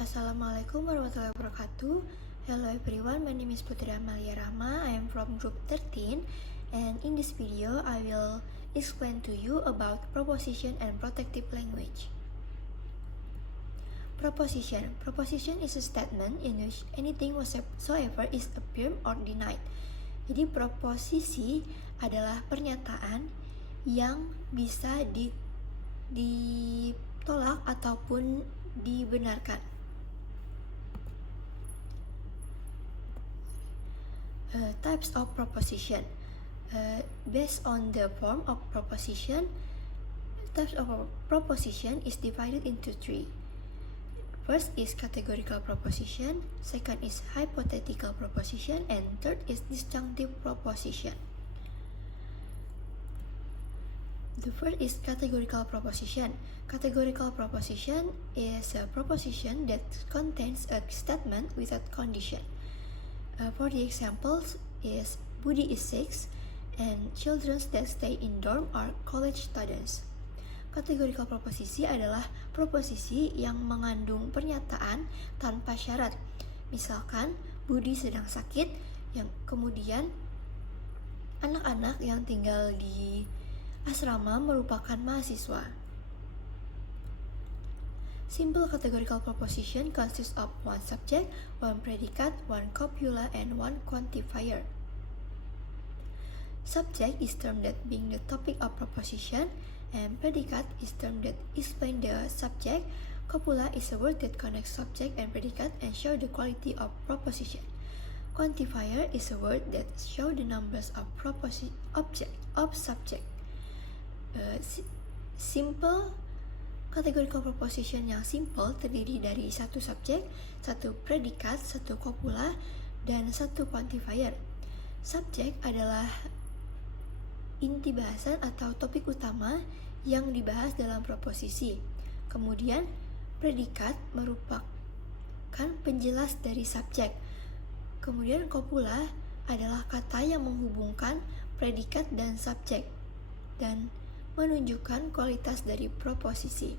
Assalamualaikum warahmatullahi wabarakatuh. Hello everyone, my name is Putri Amalia Rahma. I am from group 13 and in this video I will explain to you about proposition and protective language. Proposition is a statement in which anything whatsoever is affirmed or denied. Jadi proposisi adalah pernyataan yang bisa ditolak ataupun dibenarkan. Types of proposition. Based on the form of proposition, types of proposition is divided into three. First is categorical proposition, second is hypothetical proposition, and third is disjunctive proposition. The first is categorical proposition. Categorical proposition is a proposition that contains a statement without condition. For the examples is Budi is 6 and children that stay in dorm are college students. Categorical proposisi adalah proposisi yang mengandung pernyataan tanpa syarat. Misalkan Budi sedang sakit, yang kemudian anak-anak yang tinggal di asrama merupakan mahasiswa. Simple categorical proposition consists of one subject, one predicate, one copula, and one quantifier. Subject is termed that being the topic of proposition, and predicate is termed that explain the subject. Copula is a word that connects subject and predicate and show the quality of proposition. Quantifier is a word that show the numbers of subject. Simple categorical proposition yang simple terdiri dari satu subjek, satu predikat, satu copula, dan satu quantifier. Subjek adalah inti bahasan atau topik utama yang dibahas dalam proposisi. Kemudian predikat merupakan penjelas dari subjek. Kemudian copula adalah kata yang menghubungkan predikat dan subjek dan menunjukkan kualitas dari proposisi.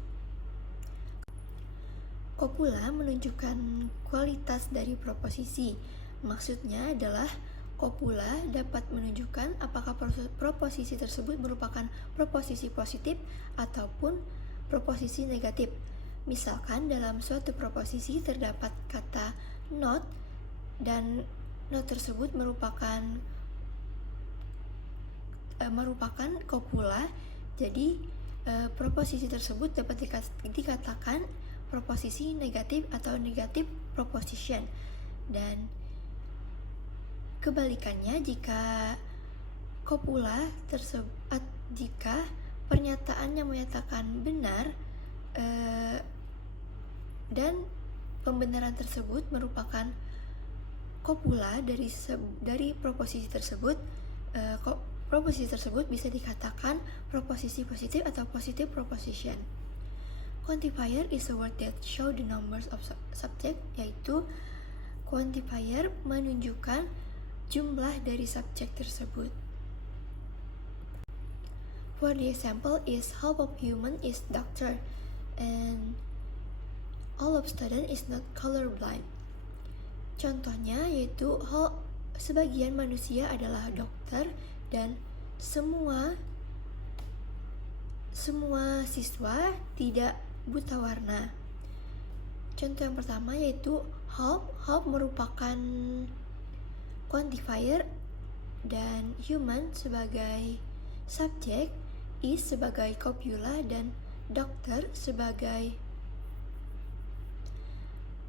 Copula menunjukkan kualitas dari proposisi. Maksudnya adalah copula dapat menunjukkan apakah proposisi tersebut merupakan proposisi positif ataupun proposisi negatif. Misalkan dalam suatu proposisi terdapat kata not dan not tersebut merupakan copula. Jadi proposisi tersebut dapat dikatakan proposisi negatif atau negative proposition. Dan kebalikannya, jika copula tersebut, jika pernyataan yang menyatakan benar dan pembenaran tersebut merupakan copula dari proposisi tersebut, proposisi tersebut bisa dikatakan proposisi positif atau positive proposition. Quantifier is a word that show the numbers of subject, yaitu quantifier menunjukkan jumlah dari subjek tersebut. For the example is half of human is doctor and all of student is not colorblind. Contohnya yaitu sebagian manusia adalah dokter dan semua siswa tidak buta warna. Contoh yang pertama yaitu half merupakan quantifier dan human sebagai subjek, is sebagai copula, dan dokter sebagai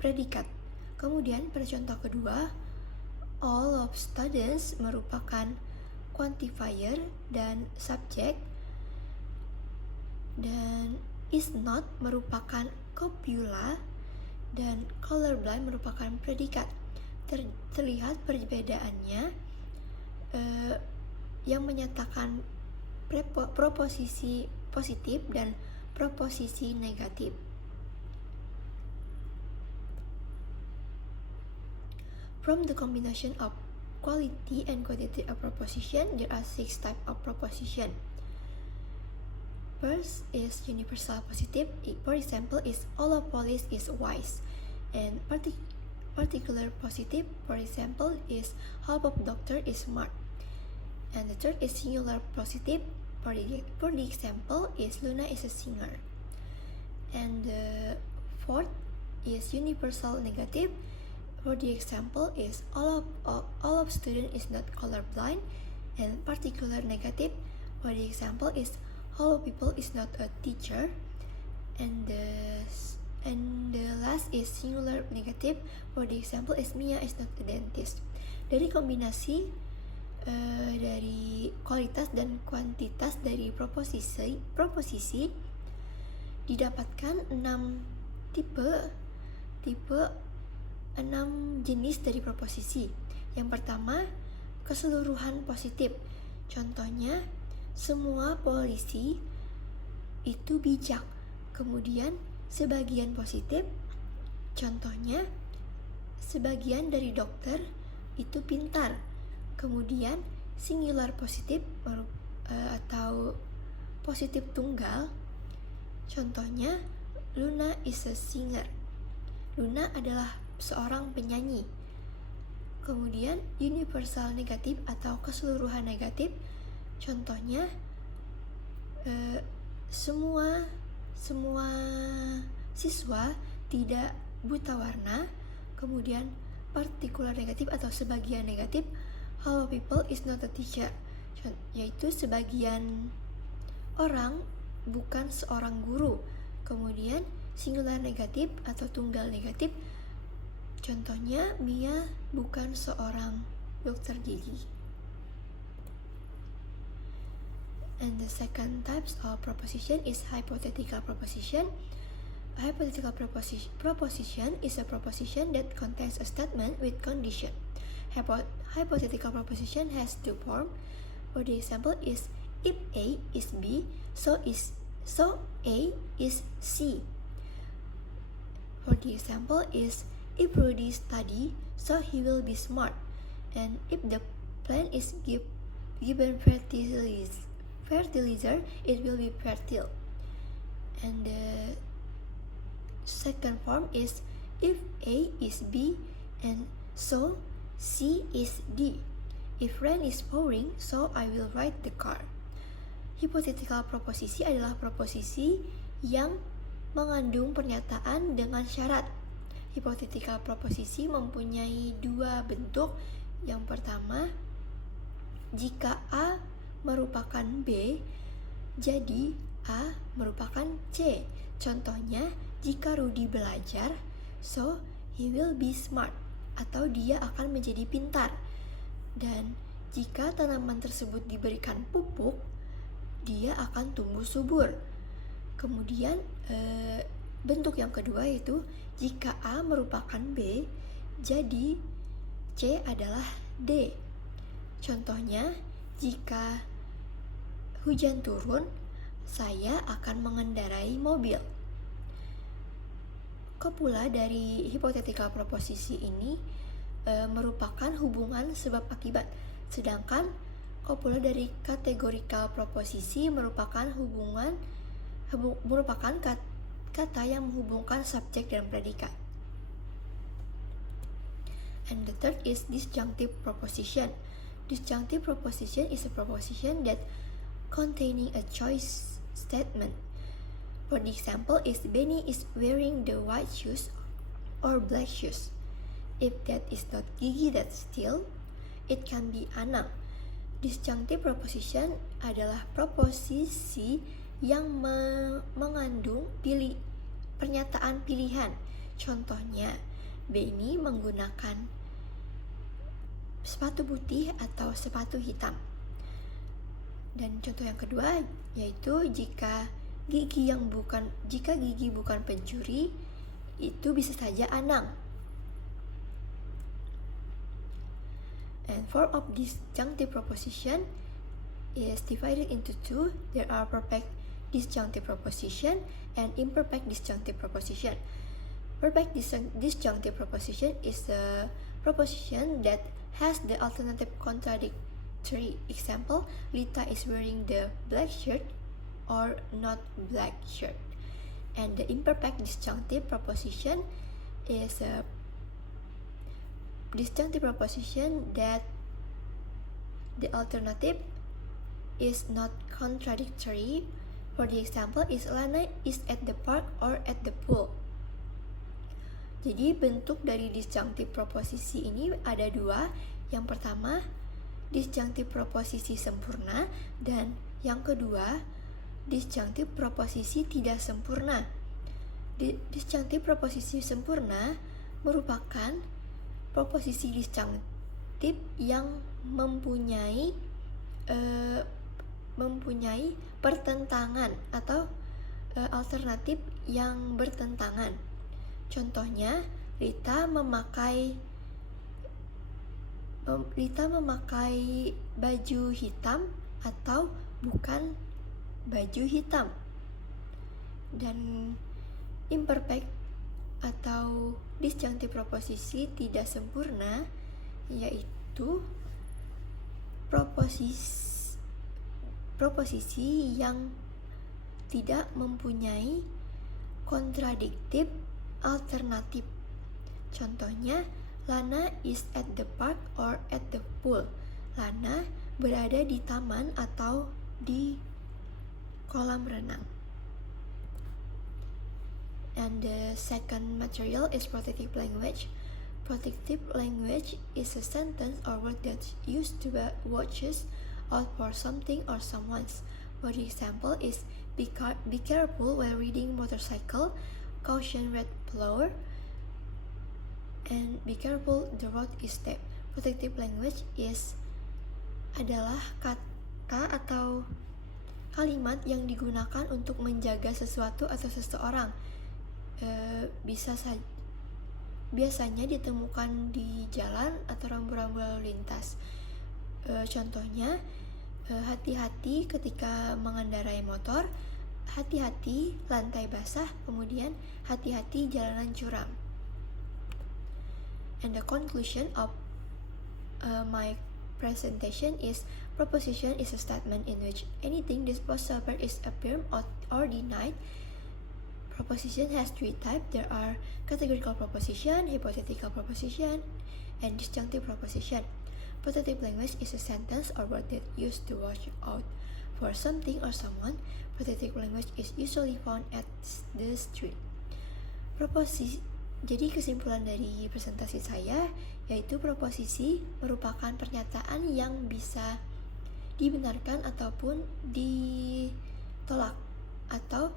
predikat. Kemudian pada contoh kedua, all of students merupakan quantifier dan subjek, dan is not merupakan copula, dan colorblind merupakan predikat. Terlihat perbedaannya yang menyatakan proposisi positif dan proposisi negatif. From the combination of quality and quantity of proposition, there are 6 types of proposition. First is universal positive. For example, is all of police is wise. And particular positive, for example, is half of doctor is smart. And the third is singular positive, for the example is Luna is a singer. And the fourth is universal negative, for the example is all of student is not colorblind. And particular negative, for the example is all of people is not a teacher. And the last is singular negative, for the example is Mia is not a dentist. Dari kombinasi dari kualitas dan kuantitas dari proposisi didapatkan 6 jenis dari proposisi. Yang pertama, keseluruhan positif. Contohnya, semua polisi itu bijak. Kemudian, sebagian positif. Contohnya, sebagian dari dokter itu pintar. Kemudian, singular positif atau positif tunggal. Contohnya, Luna is a singer. Luna adalah seorang penyanyi. Kemudian, universal negatif atau keseluruhan negatif. Contohnya, semua siswa tidak buta warna. Kemudian, partikular negatif atau sebagian negatif, half of people is not a teacher, yaitu sebagian orang bukan seorang guru. Kemudian, singular negatif atau tunggal negatif, contohnya Mia bukan seorang dokter gigi. And the second types of proposition is hypothetical proposition. A hypothetical proposition is a proposition that contains a statement with condition. Hypothetical proposition has two forms. For the example is if A is B, so A is C. For the example is if Rudy study, so he will be smart. And if the plant is given fertilizer, it will be fertile. And the second form is if A is B and so C is D. If rain is pouring, so I will ride the car. Hypothetical proposisi adalah proposisi yang mengandung pernyataan dengan syarat. Hypothetical proposisi mempunyai dua bentuk. Yang pertama, jika A merupakan B, jadi A merupakan C. Contohnya, jika Rudy belajar, so he will be smart, atau dia akan menjadi pintar. Dan jika tanaman tersebut diberikan pupuk, dia akan tumbuh subur. Kemudian bentuk yang kedua yaitu jika A merupakan B, jadi C adalah D. Contohnya, jika hujan turun, saya akan mengendarai mobil. Kopula dari hypothetical proposisi ini merupakan hubungan sebab akibat, sedangkan kopula dari categorical proposisi merupakan kata yang menghubungkan subjek dan predikat. And the third is disjunctive proposition. Disjunctive proposition is a proposition that containing a choice statement. For the example is Benny is wearing the white shoes or black shoes. If that is not Gigi that steal, it can be Anang. Disjunctive proposition adalah proposisi yang mengandung pernyataan pilihan. Contohnya, Benny menggunakan sepatu putih atau sepatu hitam. Dan contoh yang kedua yaitu jika Gigi bukan pencuri, itu bisa saja Anang. And form of disjunctive proposition is divided into two. There are perfect disjunctive proposition and imperfect disjunctive proposition. Perfect disjunctive proposition is a proposition that has the alternative contradictory. Example, Lita is wearing the black shirt or not black shirt. And the imperfect disjunctive proposition is a disjunctive proposition that the alternative is not contradictory. For the example is Lana is at the park or at the pool. Jadi bentuk dari disjunctive proposisi ini ada dua. Yang pertama disjunctive proposisi sempurna, dan yang kedua disjunctive proposisi tidak sempurna. Disjunctive proposisi sempurna merupakan proposisi disjunctive yang mempunyai pertentangan atau alternatif yang bertentangan. Contohnya, Rita memakai baju hitam atau bukan baju hitam. Dan imperfect atau disjunctive proposisi tidak sempurna yaitu proposisi yang tidak mempunyai kontradiktif alternatif. Contohnya, Lana is at the park or at the pool. Lana berada di taman atau di kolam renang. And the second material is protective language. Protective language is a sentence or word that's used to watches out for something or someone. For example is be careful while riding motorcycle, caution red flower, and be careful the road is steep. Protective language adalah kata atau kalimat yang digunakan untuk menjaga sesuatu atau seseorang. Biasanya ditemukan di jalan atau rambu-rambu lalu lintas. Contohnya, hati-hati ketika mengendarai motor, hati-hati lantai basah, kemudian hati-hati jalanan curam. And the conclusion of my presentation is proposition is a statement in which anything disposed of is affirmed or denied. Proposition has three types. There are categorical proposition, hypothetical proposition, and disjunctive proposition. Protective language is a sentence or word that used to watch out for something or someone. Protective language is usually found at the street. Jadi kesimpulan dari presentasi saya yaitu proposisi merupakan pernyataan yang bisa dibenarkan ataupun ditolak, atau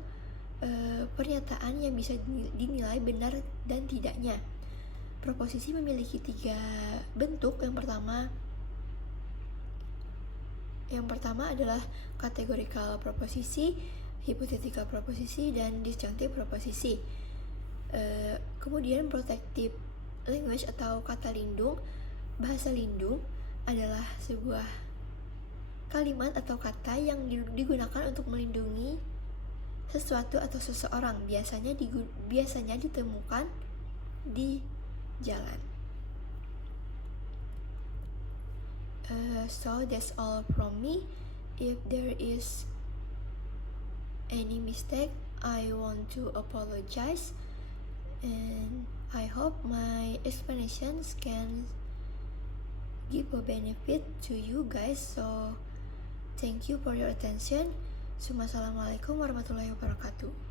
pernyataan yang bisa dinilai benar dan tidaknya. Proposisi memiliki 3 bentuk. Yang pertama adalah categorical proposisi, hypothetical proposisi, dan disjunctive proposisi. Kemudian protective language atau kata lindung, bahasa lindung adalah sebuah kalimat atau kata yang digunakan untuk melindungi sesuatu atau seseorang. Biasanya ditemukan di jalan. So that's all from me. If there is any mistake, I want to apologize, and I hope my explanations can give a benefit to you guys. So thank you for your attention. Assalamualaikum warahmatullahi wabarakatuh.